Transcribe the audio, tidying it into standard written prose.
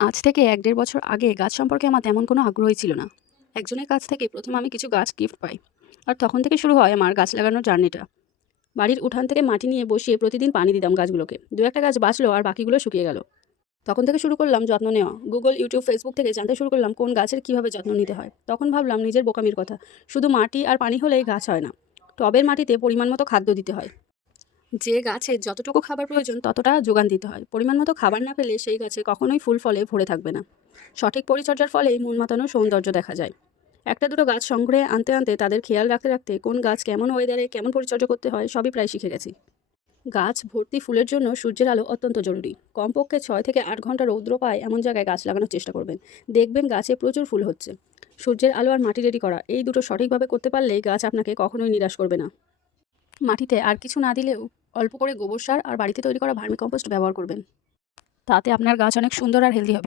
আজ থেকে ১-১.৫ বছর আগে গাছ সম্পর্কে আমার তেমন কোনো আগ্রহই ছিল না। একজনের কাছ থেকে প্রথম আমি কিছু গাছ গিফট পাই। আর তখন থেকে শুরু হয় আমার গাছ লাগানোর জার্নিটা। বাড়ির উঠান থেকে মাটি নিয়ে বসিয়ে প্রতিদিন পানি দিতাম গাছগুলোকে। ২-১টা গাছ বাঁচলো আর বাকিগুলো শুকিয়ে গেল। তখন থেকে শুরু করলাম যত্ন নেওয়া। গুগল, ইউটিউব, ফেসবুক থেকে জানতে শুরু করলাম কোন গাছের কীভাবে যত্ন নিতে হয়। তখন ভাবলাম নিজের বোকামির কথা। শুধু মাটি আর পানি হলেই গাছ হয় না। টবের মাটিতে পরিমাণ মতো খাদ্য দিতে হয়। যে গাছের যতটুকু খাবার প্রয়োজন ততটা যোগান দিতে হয়। পরিমাণ মতো খাবার না পেলে সেই গাছে কখনোই ফুল ফলে ভরে থাকবে না। সঠিক পরিচর্যার ফলেই মন মাতানো সৌন্দর্য দেখা যায়। একটা দুটো গাছ সংগ্রহে আনতে আনতে তাদের খেয়াল রাখতে রাখতে কোন গাছ কেমন ওয়েদারে কেমন পরিচর্যা করতে হয় সবই প্রায় শিখে গেছি। গাছ ভর্তি ফুলের জন্য সূর্যের আলো অত্যন্ত জরুরি। কমপক্ষে 6 থেকে 8 ঘন্টা রৌদ্র পায় এমন জায়গায় গাছ লাগানোর চেষ্টা করবেন। দেখবেন গাছে প্রচুর ফুল হচ্ছে। সূর্যের আলো আর মাটি রেডি করা, এই দুটো সঠিকভাবে করতে পারলেই গাছ আপনাকে কখনোই নিরাশ করবে না। মাটিতে আর কিছু না দিলেও অল্প করে গোবর সার আর বাড়িতে তৈরি করা ভার্মি কম্পোস্ট ব্যবহার করবেন। তাতে আপনার গাছ অনেক সুন্দর আর হেলদি হবে।